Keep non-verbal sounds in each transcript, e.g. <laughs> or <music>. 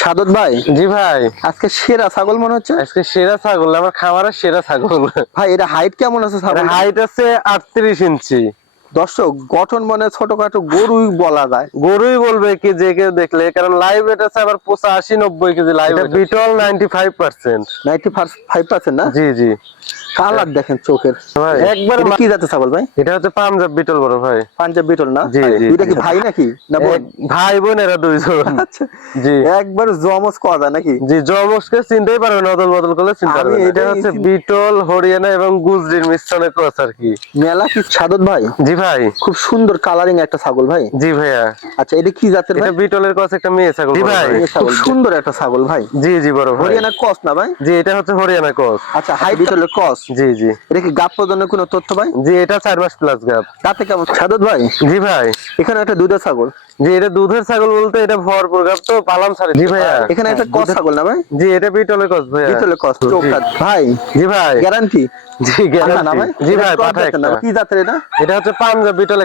সাদত ভাই জি ভাই। আজকে সেরা ছাগল মনে হচ্ছে? আজকে সেরা ছাগল আমার খামারের সেরা ছাগল। ভাই এটা হাইট কেমন আছে ছাগল হাইট আছে আটত্রিশ ইঞ্চি। দর্শক গঠন মানে ছোটখাটো গরুই বলা যায়। গরুই বলবে কি যে কেউ দেখলে কারণ লাইভ এটা আছে আবার পঁচাশি নব্বই kg live Beetal ninety five percent ninety five percent না? জি জি। কালার দেখেন চোখের। ভাই একবার কি জাতে ছাগল ভাই? এটা হচ্ছে পাঞ্জাব বিটল বড় ভাই। পাঞ্জাব বিটল না? কি ভাই নাকি? না ভাই বোন এরা দুইজন। <laughs> আচ্ছা। জি। একবার জমজ নাকি? জি চিনতেই পারবে না অদল বদল করলে চিনতে পারবে এটা হচ্ছে বিটল হরিয়ানা এবং গুজরির মিশ্রণে ক্রস আর কি। মেলা কি সাদত ভাই? জি ভাই। খুব সুন্দর কালারিং একটা ছাগল ভাই। জি ভাইয়া। আচ্ছা এটা কি জাতের ভাই? এটা বিটলের ক্রস একটা মেয়ে ছাগল জি ভাই। খুব সুন্দর। একটা ছাগল ভাই। জি জি বড় ভাই। হরিয়ানা কস না ভাই? জি এটা হচ্ছে হরিয়ানা ক্রস। আচ্ছা হাই বিটলের কস জি জি। এটা কি গাপ প্রদানের কোনো তথ্য ভাই? জি এটা চার মাস প্লাস গাপ তাতে কেমন? সাদত ভাই? জি ভাই। এখানে একটা দুধের ছাগল। জি এটা দুধের ছাগল বলতে এটা ভরপুর গাপ তো পালাম সারে জি ভাইয়া এখানে একটা কস ছাগল না ভাই? জি এটা বিটলের কস ভাই বিটলের কস। চোখটা ভাই জি ভাই। গ্যারান্টি জি গ্যারান্টি জি ভাই একটা। কি জাতের এটা? এটা হচ্ছে পাঞ্জাব বিটল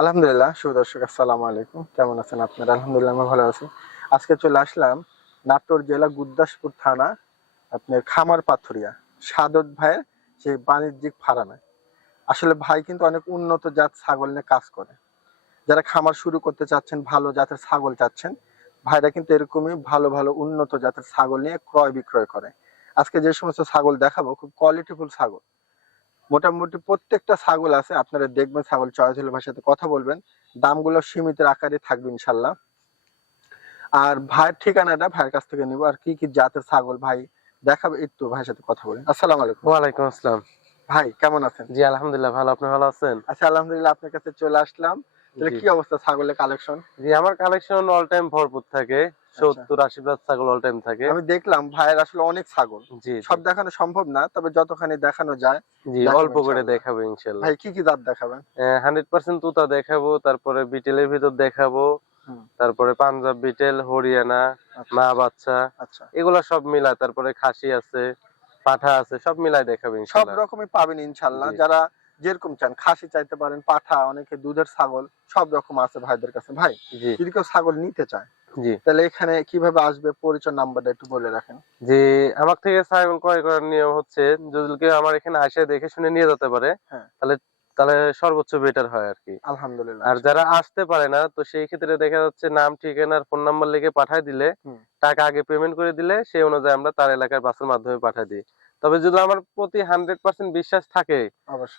আলহামদুলিল্লাহ সুদর্শক আসসালামু আলাইকুম। কেমন আছেন আপনারা? আলহামদুলিল্লাহ, আমি ভালো আছি। আজকে চলে আসলাম নাটোর জেলা গুদ্দাসপুর থানা, আপনার খামার পাথরিয়া, সাদত ভাইয়ের যে বাণিজ্যিক ফারানায় আসলে ভাই কিন্তু অনেক উন্নত জাত ছাগল নিয়ে কাজ করে। যারা খামার শুরু করতে চাচ্ছেন, ভালো জাতের ছাগল চাচ্ছেন, ভাইরা কিন্তু এরকমই ভালো ভালো উন্নত জাতের ছাগল নিয়ে ক্রয় বিক্রয় করে। আজকে যে সমস্ত ছাগল দেখাবো, খুব কোয়ালিটিফুল ছাগল। মোটামুটি প্রত্যেকটা ছাগল আছে আপনারা দেখবেন ছাগল চয়েস হলে ভাইয়ের সাথে কথা বলবেন। দামগুলো সীমিত আকারে থাকবে ইনশাল্লাহ। আর ভাইয়ের ঠিকানাটা ভাইয়ের কাছ থেকে নিব। আর কি কি জাতের ছাগল ভাই দেখাবে একটু ভাইয়ের সাথে কথা বলেন আসসালামু আলাইকুম। ওয়ালাইকুম আসসালাম। ভাই কেমন আছেন? জি আলহামদুলিল্লাহ ভালো। আপনি ভালো আছেন? আচ্ছা আলহামদুলিল্লাহ আপনার কাছে চলে আসলাম। কি অবস্থা ছাগলের কালেকশন জি আমার কালেকশন অল টাইম ভরপুর থাকে। সত্তর আশি প্লাস ছাগল অল টাইম থাকে। আমি দেখলাম ভাইয়ের আসলে অনেক ছাগল। জি সব দেখানো সম্ভব না তবে যতখানি দেখানো যায় জি অল্প করে দেখাবো ইনশাল্লাহ ভাই কি কি জাত দেখাবেন? হান্ড্রেড পার্সেন্ট তুতা দেখাবো তারপরে বিটেলের ভিতর দেখাবো তারপরে পাঞ্জাব বিটেল হরিয়ানা আচ্ছা, মা বাচ্চা আচ্ছা। এগুলা সব মিলায় তারপরে খাসি আছে পাঠা আছে সব মিলায় দেখাবো সব রকমই পাবেন ইনশাল্লাহ যারা যেরকম চান খাসি চাইতে পারেন পাঠা অনেকে দুধের ছাগল সব রকম আছে ভাইদের কাছে। ভাই যদি কেউ ছাগল নিতে চায় জি। তাহলে এখানে কীভাবে আসবে পরিচয় নাম্বারটা একটু বলে রাখেন। যে আমার থেকে ছাগল ক্রয় করার নিয়ম হচ্ছে যদি কেউ আমার এখানে আসে দেখে শুনে নিয়ে যেতে পারে হ্যাঁ। তাহলে তাহলে সর্বোচ্চ বেটার হয় আর কি। আলহামদুলিল্লাহ। আর যারা আসতে পারে না তো সেই ক্ষেত্রে দেখা যাচ্ছে নাম ঠিকানা আর ফোন নাম্বার লিখে পাঠায় দিলে টাকা আগে পেমেন্ট করে দিলে সেই অনুযায়ী আমরা তার এলাকার বাসের মাধ্যমে পাঠাই দিই। তবে যদি আমার প্রতি হান্ড্রেড পার্সেন্ট বিশ্বাস থাকে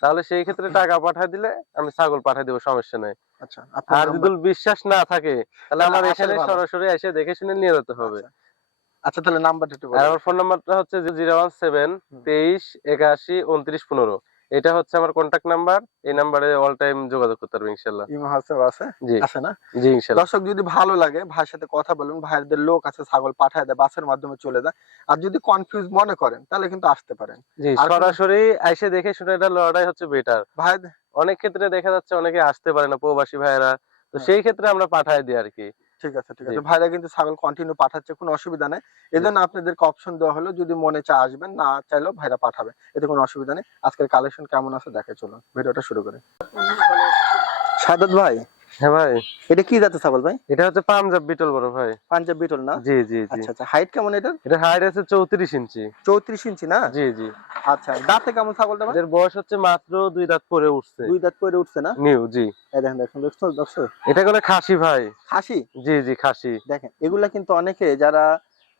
তাহলে সেই ক্ষেত্রে টাকা পাঠায় দিলে আমি ছাগল পাঠাই দেবো সমস্যা নেই। আচ্ছা আর যদি বিশ্বাস না থাকে তাহলে আমার এখানে সরাসরি এসে দেখে শুনে নিয়ে যেতে হবে। আচ্ছা। আচ্ছা তাহলে নাম্বারটা একটু আর আমার ফোন নাম্বারটা হচ্ছে জিরো ওয়ান সেভেন। তেইশ একাশি উনত্রিশ পনেরো। এটা হচ্ছে আমার কন্ট্যাক্ট নাম্বার এই নাম্বারে অল টাইম যোগাযোগ করতে পারবে ইনশাল্লাহ। ইমো হোয়াটসঅ্যাপ আছে? জি। আছে না? জি ইনশাল্লাহ। দর্শক যদি ভালো লাগে ভাইয়ের সাথে কথা বলুন ভাইয়েরদের লোক আছে ছাগল পাঠায় দেয় বাসের মাধ্যমে চলে যায়। আর যদি কনফিউজ মনে করেন তাহলে কিন্তু আসতে পারেন। জি সরাসরি এসে দেখে শুনে এটা লড়াই হচ্ছে বেটার ভাই অনেক ক্ষেত্রে দেখা যাচ্ছে অনেকে আসতে পারে না প্রবাসী ভাইয়েরা। তো হ্যাঁ। সেই ক্ষেত্রে আমরা পাঠায় দিই আর কি। ঠিক আছে ঠিক আছে। ভাইরা কিন্তু ছাগল কন্টিনিউ পাঠাচ্ছে কোনো অসুবিধা নেই। এজন্য আপনাদেরকে অপশন দেওয়া হলো যদি মনে চা আসবেন না চাইলেও ভাইরা পাঠাবে। এতে কোনো অসুবিধা নেই। আজকের কালেকশন কেমন আছে দেখে চলুন। ভিডিওটা শুরু করে। সাদত ভাই। হ্যাঁ ভাই। এটা কি জাতের ছাগল ভাই? এটা হচ্ছে পাঞ্জাব বিটল বড় ভাই। পাঞ্জাব বিটল না? জি জি জি। আচ্ছা আচ্ছা। হাইট কেমন এটার? এটা হাইট আছে ইঞ্চি। চৌত্রিশ ইঞ্চি না? জি জি। আচ্ছা দাঁতে কেমন ছাগলটা ভাই? বয়স হচ্ছে মাত্র দুই দাঁত পরে উঠছে। দুই দাঁত পরে উঠছে না? নিউ জি। এই দেখেন দেখুন দেখছ দর্শক। এটা করে খাসি ভাই। খাসি? জি জি খাসি। দেখেন এগুলা কিন্তু অনেকে যারা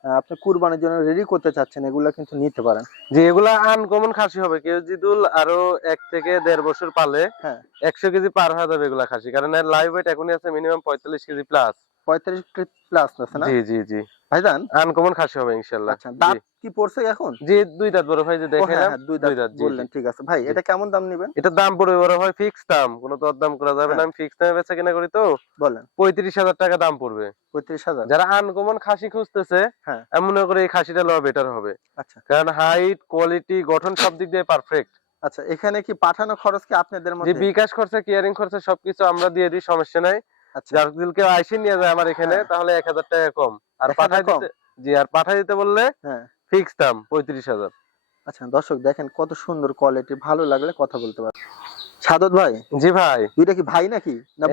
আপনি কুরবানির জন্য রেডি করতে চাচ্ছেন এগুলা কিন্তু নিতে পারেন। যে এগুলা আনকমন খাসি হবে। কেউ জিদুল আরও এক থেকে দেড় বছর পালে হ্যাঁ। একশো কেজি পার হয়ে যাবে এগুলা খাসি। কারণ এর লাইভ ওয়েট এখনই আছে মিনিমাম পঁয়তাল্লিশ কেজি প্লাস পঁয়ত্রিশ প্লাস আছে না? জি জি জি। ভাইজান? আনকমন খাসি হবে ইনশাল্লাহ। আচ্ছা দাঁত কি পড়ছে এখন? জি দুই দাঁত বড় ভাই যে হ্যাঁ, হ্যাঁ, দুই দাঁত বললেন ঠিক আছে। ভাই এটা কেমন দাম নেবেন? এটার দাম পড়বে বড় ভাই ফিক্স দাম কোনো দাম করা যাবে না। হ্যাঁ। আমি ফিক্স দামে বেচা কিনা করি তো। বলেন। পঁয়ত্রিশ হাজার টাকা দাম পড়বে। পঁয়ত্রিশ হাজার? যারা আনকমন খাসি খুঁজতেছে হ্যাঁ। আমি মনে করি এই খাসিটা লওয়া বেটার হবে। আচ্ছা। কারণ হাইট কোয়ালিটি গঠন সব দিক দিয়ে পারফেক্ট আচ্ছা এখানে কি পাঠানো খরচ কি আপনাদের যে মধ্যে? বিকাশ খরচা কেয়ারিং খরচা সবকিছু আমরা দিয়ে দিই সমস্যা নাই। আচ্ছা। যার আইসে নিয়ে যায় আমার এখানে হ্যাঁ। তাহলে এক হাজার টাকা কম। আর পাঠাই? দিতে জি আর পাঠাই দিতে বললে হ্যাঁ। ফিক্স দাম পঁয়ত্রিশ হাজার। আচ্ছা দর্শক দেখেন কত সুন্দর কোয়ালিটি ভালো লাগলে কথা বলতে পারেন। সাদত ভাই জি ভাই। দুইটা কি ভাই নাকি? না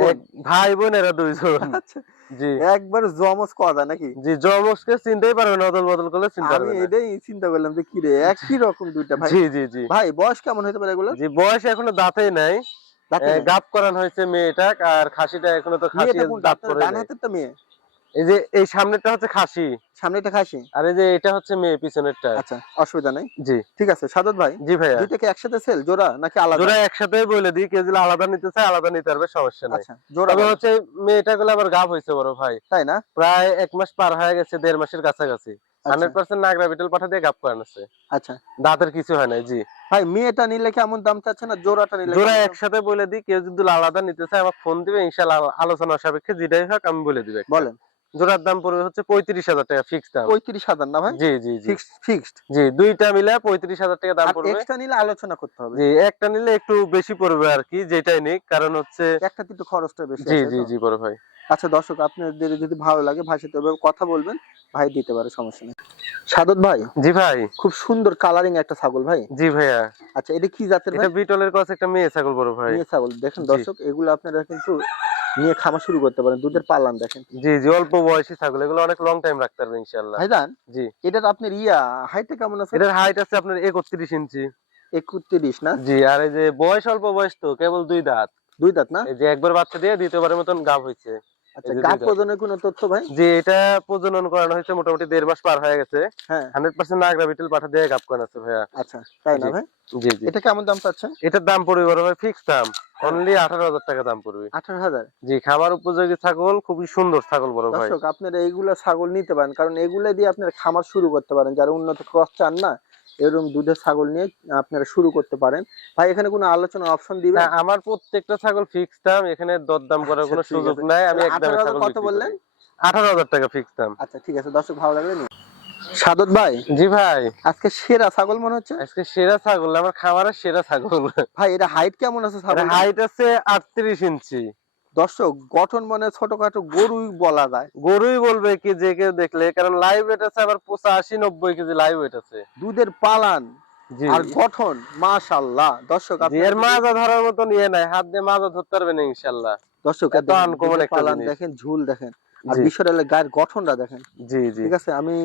ভাই বোন এরা দুইজন। আচ্ছা। জি। একবার জমজ কথা নাকি? জি জমসকে চিনতেই পারবে না অদল বদল করলে চিনতে পারবে না। এটাই চিন্তা করলাম যে কি রে একই রকম দুইটা ভাই। জি জি জি। ভাই বয়স কেমন হতে পারে এগুলো জি বয়স এখনও দাঁতেই নাই। করান হয়েছে মেয়েটা আর খাসিটা এখনও তো খাসি দাঁত পড়ে ডান নাই। হাতেরটা মেয়ে? এই যে এই সামনেরটা হচ্ছে খাসি। সামনেটা খাসি? আর এই যে এটা হচ্ছে মেয়ে পিছনেরটা। আচ্ছা অসুবিধা নাই। জি। ঠিক আছে সাদত ভাই জি ভাইয়া। দুইটা কি একসাথে সেল জোড়া নাকি আলাদা? জোড়া একসাথে বলে দিই কেউ যদি আলাদা নিতে চায় আলাদা নিতে পারবে সমস্যা নাই। আচ্ছা জোড়া হচ্ছে মেয়েটা গুলো আবার গাভ হয়েছে বড় ভাই। তাই না? প্রায় এক মাস পার হয়ে গেছে দেড় মাসের কাছাকাছি। হান্ড্রেড পার্সেন্ট নাগরা বিটেল পাঠা দিয়ে করান আছে। আচ্ছা। দাঁতের কিছু হয় নাই জি। ভাই মেয়েটা নিলে কেমন দাম চাচ্ছে না জোড়াটা নিলে জোড়া একসাথে বলে দিই কেউ যদি আলাদা নিতে চায় আমার ফোন দিবে ইনশাল্লাহ আলোচনা সাপেক্ষে যেটাই হোক আমি বলে দিবে বলেন। জোড়ার দাম পড়বে হচ্ছে পঁয়ত্রিশ হাজার টাকা ফিক্স দাম। পঁয়ত্রিশ হাজার না ভাই? জি জি ফিক্সড ফিক্সড জি দুইটা মিলে পঁয়ত্রিশ হাজার টাকা দাম পড়বে। এক্সট্রা নিলে আলোচনা করতে হবে। জি একটা নিলে একটু বেশি পড়বে আর কি যেটাই নিক কারণ হচ্ছে একটা কিন্তু খরচটা বেশি জি জি। জি বড় ভাই। আচ্ছা দর্শক আপনাদের যদি ভালো লাগে ভাই সাথে কথা বলবেন ভাই দিতে পারে সমস্যা নেই। সাদত ভাই জি ভাই। খুব সুন্দর কালারিং একটা ছাগল ভাই। জি ভাইয়া। আচ্ছা এটা কি জাতের ভাই? এটা বিটলের কাছে একটা মেয়ে ছাগল বড় ভাই। নিয়ে ছাগল। দেখেন দর্শক এগুলো আপনারা কিন্তু নিয়ে খামা শুরু করতে পারেন দুধের পালান দেখেন। জি জি অল্প বয়সী ছাগল এগুলো অনেক লং টাইম রাখতে পারবে ইনশাল্লাহ ভাইজান জি। এটার আপনার ইয়া হাইটটা কেমন আছে? এটার হাইট আছে আপনার একত্রিশ ইঞ্চি। একত্রিশ না? জি আর এই যে বয়স অল্প বয়স তো কেবল দুই দাঁত। দুই দাঁত না? এই যে একবার বাচ্চা দিয়ে দ্বিতীয়বারের মতন গাভ হয়েছে আচ্ছা গাছ দুই কোনো তথ্য ভাই? যে এটা প্রজনন করানো হয়েছে মোটামুটি দেড় মাস পার হয়ে গেছে। হ্যাঁ। হান্ড্রেড পার্সেন্ট নাগরা বিটেল পাঠা দিয়ে গাভ করানো আছে ভাইয়া। আচ্ছা তাই না ভাই? জি জি। এটা কেমন দাম পাচ্ছেন এটার দাম পড়বে বড় ভাই ফিক্স দাম। অনলি আঠারো হাজার টাকা দাম পড়বে। আঠারো হাজার? জি খামার উপযোগী ছাগল খুবই সুন্দর ছাগল বড় ভাই। দর্শক আপনারা এইগুলা ছাগল নিতে পারেন কারণ এগুলা দিয়ে আপনারা খামার শুরু করতে পারেন। যারা উন্নত ক্রস চান না এরকম দুধের ছাগল নিয়ে আপনারা শুরু করতে পারেন। ভাই এখানে কোনো আলোচনার অপশন দিবেন? আমার প্রত্যেকটা ছাগল ফিক্স দাম এখানে দরদাম করার আচ্ছা, কোনো সুযোগ নাই আমি একদম 18,000 ছাগল কত বললেন? আঠারো হাজার টাকা ফিক্স দাম। আচ্ছা ঠিক আছে দর্শক ভালো লাগলে সাদত ভাই। জি ভাই। আজকে সেরা ছাগল মনে হচ্ছে? আজকে সেরা ছাগল আমার খামারের সেরা ছাগল। ভাই এটা হাইট কেমন আছে ছাগল হাইট আছে আটত্রিশ ইঞ্চি। দর্শক গঠন মানে ছোটখাটো গরুই বলা যায়। গরুই বলবে কি যে কেউ দেখলে কারণ লাইভ ওয়েট আছে আবার পঁচাশি নব্বই কেজি লাইভ ওয়েট আছে দুধের পালান আর গঠন মাশাআল্লাহ দর্শক এর মাজা ধরার মতন ইয়ে নাই হাত দিয়ে মাজা ধরতে পারবে ইনশাল্লাহ। দর্শক এত uncommon একটা পালান দেখেন ঝুল দেখেন। আর বিষয়টা গায়ের গঠনটা দেখেন। জি জি। ঠিক আছে আমি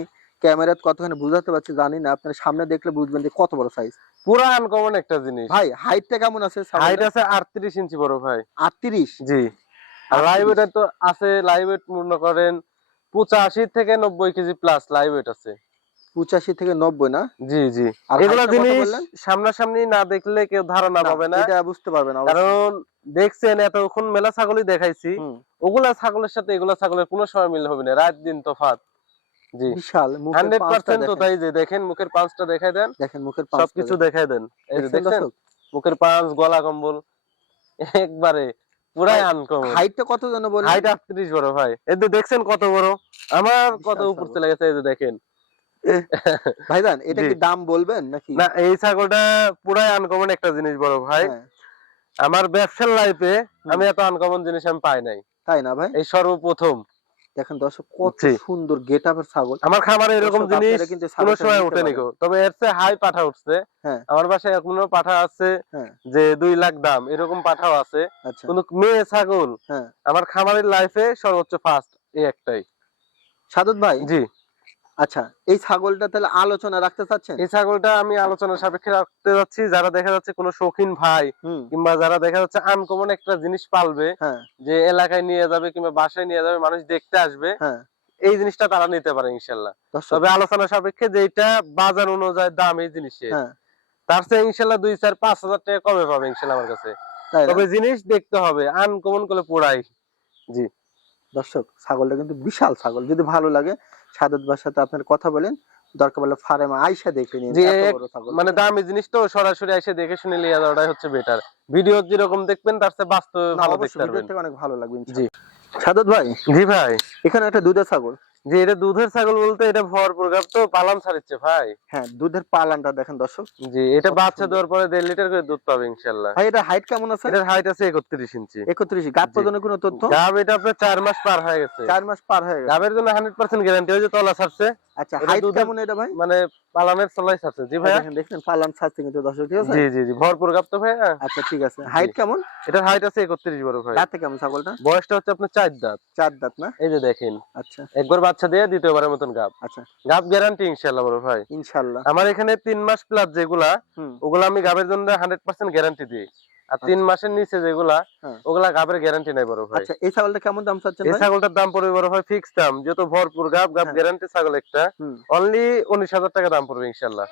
ক্যামেরাত কতখানি বুঝাতে পারছি জানি না আপনার সামনে দেখলে বুঝবেন যে কত বড় সাইজ পুরা আনকমন একটা জিনিস। ভাই হাইটটা কেমন আছে হাইট আছে আটত্রিশ ইঞ্চি বড় ভাই। আটত্রিশ? জি। আর 38 লাইভ ওয়েট তো আছে লাইভ ওয়েট মনে করেন পঁচাশি থেকে নব্বই কেজি প্লাস লাইভ ওয়েট আছে। পঁচাশি থেকে নব্বই না? জি জি। এগুলা জিনিস সামনাসামনি না দেখলে কেউ ধারণা পাবে না। এটা বুঝতে পারবেন অবশ্যই। কারণ দেখছেন এতক্ষণ মেলা ছাগলই দেখাইছি। ওগুলা ছাগলের সাথে এগুলা ছাগলের কোনো সময় মিল হবে না রাত দিন তফাত জি। বিশাল হান্ড্রেড পার্সেন্ট তো তাই যে দেখেন মুখের পাঁচটা দেখাই দেন। দেখেন মুখের সবকিছু দেখাই দেন। এই যে দেখছেন দেখছেন মুখের পাঁচ গলা কম্বল একবারে পুরাই আনকমন হাইটটা কত বলুন? হাইট বড় ভাই। এই যে দেখছেন কত বড়? আমার কত উপর ছাগল। চলে গেছে এই যে দেখেন। <laughs> ভাইজান এটা কি দাম বলবেন নাকি? না এই ছাগলটা পুরাই আনকমন একটা জিনিস বড় ভাই। হ্যাঁ, আমার ব্যবসার লাইফে আমি এত আনকমন জিনিস আমি পাই নাই। তাই না ভাই? এই সর্বপ্রথম। দেখেন দর্শক কত সুন্দর গেট আপের ছাগল। আমার খামারে এরকম জিনিস কোনো সময় ওঠেনি গো। তবে এর চেয়ে হাই পাঠা উঠছে। হ্যাঁ। আমার বাসায় এখনও পাঠা আছে হ্যাঁ। যে দুই লাখ দাম এরকম পাঠাও আছে। আচ্ছা। কিন্তু মেয়ে ছাগল হ্যাঁ। আমার খামারের লাইফে সর্বোচ্চ ফার্স্ট এই একটাই। সাদত ভাই জি। আচ্ছা এই ছাগলটা তাহলে আলোচনা রাখতে চাচ্ছেন? এই ছাগলটা আমি আলোচনার সাপেক্ষে রাখতে যাচ্ছি যারা দেখা যাচ্ছে কোনো শৌখিন ভাই কিংবা যারা দেখা যাচ্ছে আনকমন একটা জিনিস পালবে হ্যাঁ। যে এলাকায় নিয়ে যাবে কিংবা বাসায় নিয়ে যাবে মানুষ দেখতে আসবে হ্যাঁ। এই জিনিসটা তারা নিতে পারে ইনশাল্লাহ। তবে আলোচনা সাপেক্ষে যেটা বাজার অনুযায়ী দাম এই জিনিসের হ্যাঁ। তার চেয়ে ইনশাল্লাহ দুই চার পাঁচ হাজার টাকা কমে পাবে ইনশাল্লাহ আমার কাছে। তবে জিনিস দেখতে হবে আনকমন করলে পোড়াই জি। দর্শক ছাগলটা কিন্তু বিশাল ছাগল। যদি ভালো লাগে সাদত ভাইয়ের সাথে আপনার কথা বলেন। দরকার বলে ফার্মে আইসা দেখে নিন মানে দামি জিনিস তো সরাসরি দেখে শুনে যাওয়াটাই হচ্ছে বেটার ভিডিও যেরকম দেখবেন তার চেয়ে বাস্তবে না, ভালো দেখতে পারবেন। অনেক ভালো লাগবে জি। সাদত ভাই জি ভাই। এখানে একটা দুধের ছাগল। যে এটা দুধের ছাগল বলতে এটা ভরপুর প্রোগ্রাম তো পালন ছাড়িচ্ছে ভাই। হ্যাঁ দুধের পালনটা দেখেন দর্শক। জি এটা বাচ্চা। দেওয়ার পরে দেড় লিটার করে দুধ পাবে ইনশাল্লাহ। ভাই এটা হাইট কেমন আছে? এটার হাইট আছে একত্রিশ ইঞ্চি। একত্রিশ গাব প্রজনের কোনো তথ্য? গাব এটা আপনার চার মাস পার হয়ে গেছে। চার মাস পার হয়ে গেছে। গাবের জন্য হান্ড্রেড পার্সেন্ট গ্যারান্টি ওই যে তলা ছাড়ছে। আচ্ছা হাইট কেমন এটা ভাই? মানে পালানের তলাই ছাড়ছে জি এই ভাইয়া দেখেন পালান ছাড়ছে কিন্তু দর্শক ঠিক আছে? জি জি জি ভরপুর গাব তো ভাইয়া? আচ্ছা ঠিক আছে। হাইট কেমন? এটার হাইট আছে একত্রিশ বড় ভাই। দাঁতে কেমন ছাগলটা? বয়সটা হচ্ছে আপনার চার দাঁত। চার দাঁত না? এই যে দেখেন। আচ্ছা। একবার বাচ্চা দিয়ে দ্বিতীয়বারের মতন গাব। আচ্ছা। গাব গ্যারান্টি ইনশাল্লাহ বড় ভাই। ইনশাল্লাহ আমার এখানে তিন মাস প্লাস যেগুলা ওগুলা আমি গাবের জন্য হান্ড্রেড পার্সেন্ট গ্যারান্টি দিই। আর তিন মাসের নিচে যেগুলা হ্যাঁ। ওগুলা গাবের গ্যারান্টি নাই বড় ভাই। আচ্ছা এই ছাগলটা কেমন দাম চাচ্ছেন এই ছাগলটার দাম পড়বে বড় ভাই ফিক্স দাম যেহেতু ভরপুর গাব গাব। গ্যারান্টি ছাগল একটা। অনলি উনিশ হাজার টাকা দাম পড়বে ইনশাল্লাহ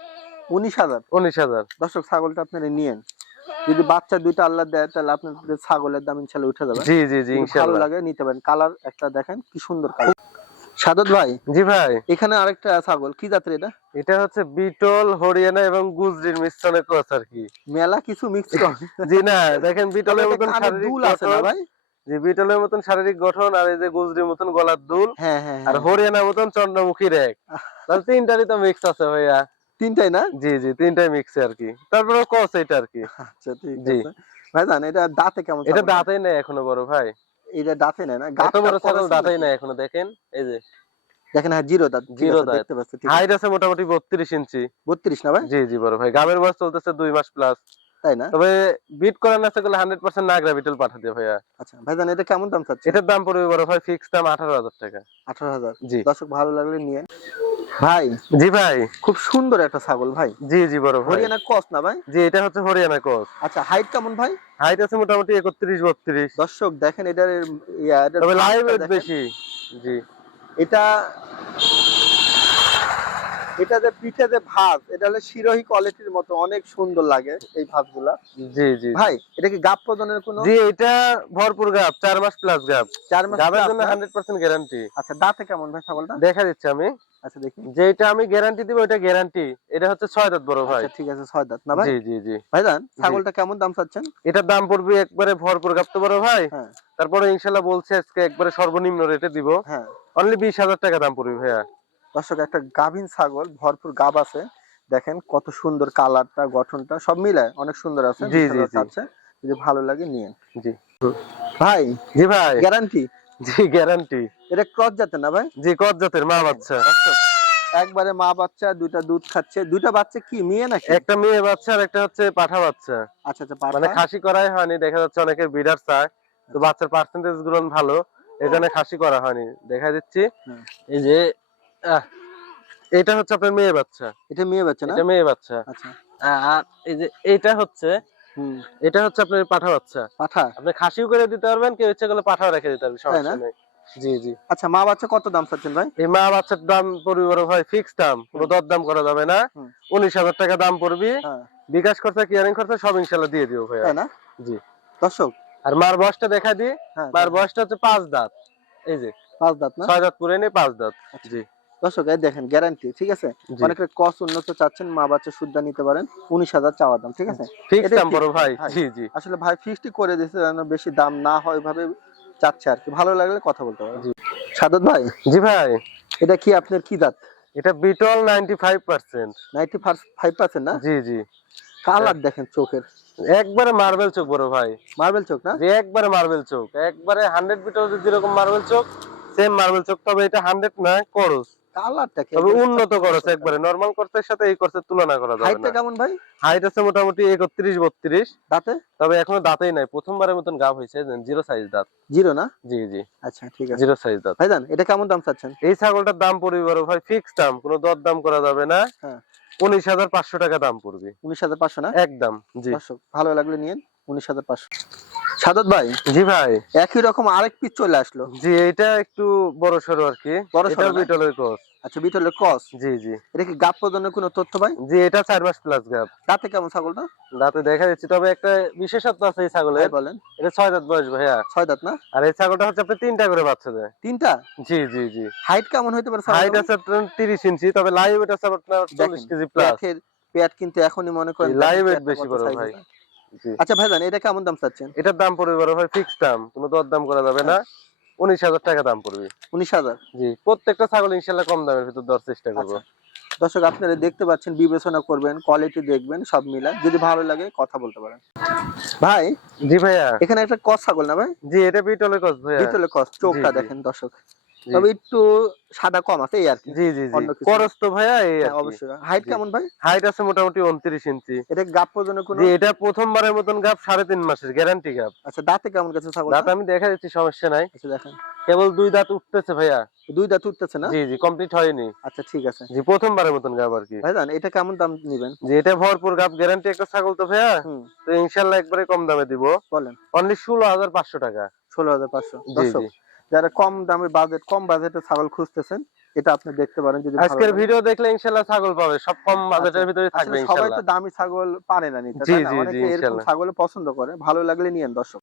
উনিশ হাজার? উনিশ হাজার। দর্শক ছাগলটা আপনারা নিয়েন। যদি বাচ্চা দুইটা আল্লাহ দেয় তাহলে আপনাদের ছাগলের দাম ইনশাল্লাহ উঠে যাবে। জি জি জি যদি ভালো লাগে নিতে পারেন। কালার একটা দেখেন কি সুন্দর কালার সাদত ভাই জি ভাই। এখানে আরেকটা ছাগল কি জাতের এটা? এটা হচ্ছে বিটল হরিয়ানা এবং গুজরির মিশ্রণে ক্রস আর কি। মেলা কিছু মিক্স জি না দেখেন বিটলের মতন শারীরিক দুল আছে না গঠন। ভাই? জি বিটলের মতন শারীরিক গঠন আর এই যে গুজরির মতন গলার দুল। হ্যাঁ হ্যাঁ আর হ্যাঁ। হরিয়ানার মতন চন্দ্রমুখী রেক। তাহলে তিনটারই তো মিক্স আছে ভাইয়া। তিনটাই না? জি জি তিনটাই মিক্স আর কি। তারপরে কস এটা আর কি। আচ্ছা ঠিক জি। আছে। ভাই জান এটা দাঁতে কেমন এটা? দাঁতেই নেই এখনও বড় ভাই। এটা দাঁতে নেয় না এত বড় ছাগল দাঁতেই নেই এখনও দেখেন এই যে। দেখেন হ্যাঁ জিরো দাঁত জিরো দাঁত। দেখতে পাচ্ছি হাইট আছে। মোটামুটি বত্রিশ ইঞ্চি। বত্রিশ না ভাই? জি জি বড় ভাই। গাবের বয়স চলতেছে দুই মাস প্লাস তাই না? তবে বিট করার আছে গেলে হান্ড্রেড পার্সেন্ট নাগরা বিটল পাঠা দিয়ে ভাইয়া। আচ্ছা ভাই জান এটা কেমন দাম চাচ্ছে এটার দাম পড়বে বড় ভাই ফিক্স দাম আঠারো হাজার টাকা। আঠারো হাজার। জি। দর্শক ভালো লাগলে নিয়ে ভাই জি ভাই। খুব সুন্দর একটা ছাগল ভাই। জি জি বড় হরিয়ানা কস না ভাই? জি এটা হচ্ছে হরিয়ানা ক্রস। আচ্ছা হাইট কেমন ভাই? হাইট আছে মোটামুটি একত্রিশ বত্রিশ। দর্শক দেখেন এটার তবে লাইভ বেশি। জি। এটা এটা যে পিঠে যে ভাত এটা হলো শিরোহী কোয়ালিটির মতো অনেক সুন্দর লাগে এই ভাতগুলা জি জি। ভাই এটা কি গাপ প্রদানের কোনো? জি এটা ভরপুর গাব চার মাস প্লাস গাব। চার মাস গাবের জন্য না? হান্ড্রেড পার্সেন্ট গ্যারান্টি আচ্ছা দাঁতে কেমন ভাই ছাগলটা? দেখা দিচ্ছি আমি। আচ্ছা দেখি। যেটা আমি গ্যারান্টি দিব ওটা গ্যারান্টি এটা হচ্ছে ছয় দাঁত বড় ভাই। আচ্ছা ঠিক আছে ছয় দাঁত। না ভাই? জি জি জি। ভাই জান ছাগলটা কেমন দাম চাচ্ছেন? এটার দাম পড়বে একবারে ভরপুর গাব বড় ভাই। হ্যাঁ। তারপরে ইনশাল্লাহ বলছে আজকে একবারে সর্বনিম্ন রেটে দিব। হ্যাঁ। অনলি বিশ হাজার টাকা দাম পড়বে ভাইয়া। দর্শক একটা গাভীন ছাগল ভরপুর গাব আছে। দেখেন কত সুন্দর কালারটা গঠনটা সব মিলায় অনেক সুন্দর আছে। জি, জি, যদি ভালো লাগে নিয়ে জি। ভাই জি ভাই। গ্যারান্টি জি গ্যারান্টি এটা ক্রস যাতে না ভাই? জি কত জাতের মা বাচ্চা। একবারে মা বাচ্চা দুইটা দুধ খাচ্ছে। দুইটা বাচ্চা কি মেয়ে নাকি? একটা মেয়ে বাচ্চা আর একটা হচ্ছে পাঠা বাচ্চা। আচ্ছা আচ্ছা। মানে খাসি করাই হয়নি দেখা যাচ্ছে অনেকের বিডার চায়। তো বাচ্চার পার্সেন্টেজগুলো ভালো এখানে খাসি করা হয়নি দেখা দিচ্ছি। এই যে এটা হচ্ছে আপনার মেয়ে বাচ্চা। এটা মেয়ে বাচ্চা না? এটা মেয়ে বাচ্চা। আচ্ছা। আর এই যে এটা হচ্ছে এটা হচ্ছে আপনার পাঠা বাচ্চা। পাঠা? আপনি খাসিও করে দিতে পারবেন কেউ ইচ্ছে করলে পাঠাও রেখে দিতে পারবেন সমস্যা নেই। জি জি। আচ্ছা মা বাচ্চা কত দাম চাচ্ছেন ভাই? এই মা বাচ্চার দাম বড় ভাই ফিক্স দাম কোনো দর দাম করা যাবে না। উনিশ হাজার টাকা দাম পড়বে। হ্যাঁ। বিকাশ খরচা কিয়ারিং খরচা সব ইনশাল্লাহ দিয়ে দিও না? জি। দর্শক। আর মার বয়সটা দেখা দিই হ্যাঁ মার বয়সটা হচ্ছে পাঁচ দাঁত। এই যে পাঁচ দাঁত না? ছয় দাঁত পুরে নেই পাঁচ দাঁত। আচ্ছা। জি। দর্শক এই দেখেন গ্যারান্টি ঠিক আছে? জি। অনেকের কস উন্নত চাচ্ছেন মা বাচ্চা সুদ্ধা নিতে পারেন। উনিশ হাজার চাওয়া দাম ঠিক আছে? ফিক্স দাম ঠিক- বড় ভাই। ভাই। জি জি। আসলে ভাই ফিক্সটি করে দিয়েছে যেন বেশি দাম না হয় ওইভাবে। চাচ্ছে আর কি। ভালো লাগলে কথা বলতে পারো। জি। সাদত ভাই? জি ভাই। এটা কি আপনার কি দাঁত? এটা Beetal ninety five percent ninety five percent না? জি জি। কালার দেখেন চোখের। একবারে মার্বেল চোখ বড় ভাই। মার্বেল চোখ না? জি একবারে মার্বেল চোখ। একবারে হান্ড্রেড বিটল যেরকম মার্বেল চোখ সেম মার্বেল চোখ। তবে এটা হান্ড্রেড নয় করস কালারটা কি তবে উন্নত একবারে। নর্মাল সাথে এই তুলনা করা যাবে হাইটটা কেমন ভাই? হাইট আছে মোটামুটি একত্রিশ বত্রিশ। দাঁতে? তবে এখনও দাঁতেই নাই। প্রথমবারের মতন জিরো সাইজ দাঁত। জিরো না? জি জি। আচ্ছা ঠিক আছে। জিরো সাইজ দাঁত। ভাইজান এটা কেমন দাম চাচ্ছেন? এই ছাগলটার দাম পড়বে ভাই ফিক্স দাম কোনো দর দাম করা যাবে না। হ্যাঁ। উনিশ হাজার পাঁচশো টাকা দাম পড়বে। উনিশ হাজার পাঁচশো না? একদম জি। ভালো লাগলে নিয়েন উনিশ হাজার পাঁচশো। সাদত ভাই? জি ভাই। একই রকম আরেক পিস চলে আসলো। জি এইটা একটু বড় সড়ো আর কি। বড় এটা বিটলের কোর্স আচ্ছা বিটলের ক্রস জি জি। এটা কি গাপ প্রদানের কোনো তথ্য ভাই? জি এটা চার মাস প্লাস গাপ তাতে কেমন ছাগলটা? দাঁতে দেখা যাচ্ছে তবে একটা বিশেষত্ব আছে এই ছাগলের। বলেন। এটা ছয় দাঁত বয়স ভাইয়া। ছয় দাঁত না? আর এই ছাগলটা হচ্ছে আপনি তিনটা করে বাচ্চা দেয় তিনটা? জি জি জি। হাইট কেমন হইতে পারে হাইট আছে আপনার তিরিশ ইঞ্চি তবে লাইভ এটা আছে আপনার চল্লিশ কেজি প্লাস পেট কিন্তু এখনই মনে করেন live বেশি বড় ভাই। আচ্ছা ভাইজান এটা কেমন দাম চাচ্ছেন? এটার দাম পড়বে বড় ভাই ফিক্স দাম। কোনো দর দাম করা যাবে না। উনিশ হাজার টাকা দাম পড়বে। উনিশ হাজার? জি প্রত্যেকটা ছাগল ইনশাল্লাহ কম দামের ভিতর দেওয়ার চেষ্টা করব। আচ্ছা। দর্শক আপনারা দেখতে পাচ্ছেন বিবেচনা করবেন কোয়ালিটি দেখবেন সব মিলা যদি ভালো লাগে কথা বলতে পারেন। ভাই জি ভাইয়া। এখানে একটা কস ছাগল না ভাই? জি এটা বিটলের কস ভাইয়া। ভিতরে কস চোখটা। দেখেন দর্শক। তবে একটু সাদা কম আছে এই আর কি। জি জি জি। করস তো ভাইয়া এই হ্যাঁ, অবশ্যই। হাইট কেমন ভাই? হাইট আছে মোটামুটি উনত্রিশ ইঞ্চি। এটা গাপ পর্যন্ত কোনো এটা প্রথমবারের মতন গাপ সাড়ে তিন মাসের গ্যারান্টি গাপ আচ্ছা দাঁতে কেমন গেছে ছাগল দাঁত আমি দেখা যাচ্ছি সমস্যা নাই। আচ্ছা দেখেন। কেবল দুই দাঁত উঠতেছে ভাইয়া। দুই দাঁত উঠতেছে না? জি জি কমপ্লিট হয়নি। আচ্ছা ঠিক আছে। জি প্রথমবারের মতন গাপ আর কি। ভাইজান এটা কেমন দাম নিবেন? যে এটা ভরপুর গাপ গ্যারান্টি একটা ছাগল তো ভাইয়া। হুম। তো ইনশাল্লাহ একবারে কম দামে দিব। বলেন। অনলি ষোলো হাজার পাঁচশো টাকা। ষোলো হাজার পাঁচশো। জি দর্শক জি যারা কম দামের বাজেট কম বাজেটের ছাগল খুঁজতেছেন এটা আপনি দেখতে পারেন যদি আজকের ভিডিও দেখলে ইনশাল্লাহ ছাগল পাবে সব কম বাজেটের আচ্ছা, ভিতরে থাকবে আসলে সবাই তো দামি ছাগল পারে না নিতে জি? জি, জি, এরকম ছাগল পছন্দ করে ভালো লাগলে নিয়েন দর্শক।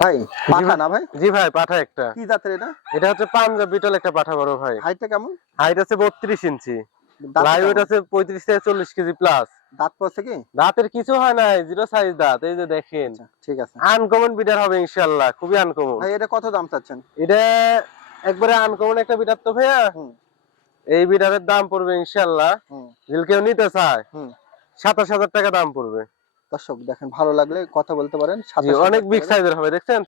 ভাই পাঠা না ভাই? জি ভাই পাঠা একটা। কি জাতের এটা? এটা হচ্ছে পাঞ্জাব বিটল একটা পাঠা বড় ভাই। হাইটটা কেমন? হাইট আছে বত্রিশ ইঞ্চি। দাঁত লাইভ কেমন? আছে পঁয়ত্রিশ থেকে চল্লিশ কেজি প্লাস দাঁত পড়ছে কি? দাঁতের কিছু হয় নাই জিরো সাইজ দাঁত এই যে দেখেন। আচ্ছা, ঠিক আছে। আনকমন বিডার হবে খুবই আনকমন ভাই এটা কত দাম চাচ্ছেন? এটা একবারে আনকমন একটা বিডার তো ভাইয়া। এই বিডারের দাম পড়বে ইনশাল্লাহ যদি কেউ নিতে চায় সাতাশ হাজার টাকা দাম পড়বে। দর্শক দেখেন ভালো লাগলে কথা বলতে পারেন অনেক বিগ। সাইজের হবে দেখছেন?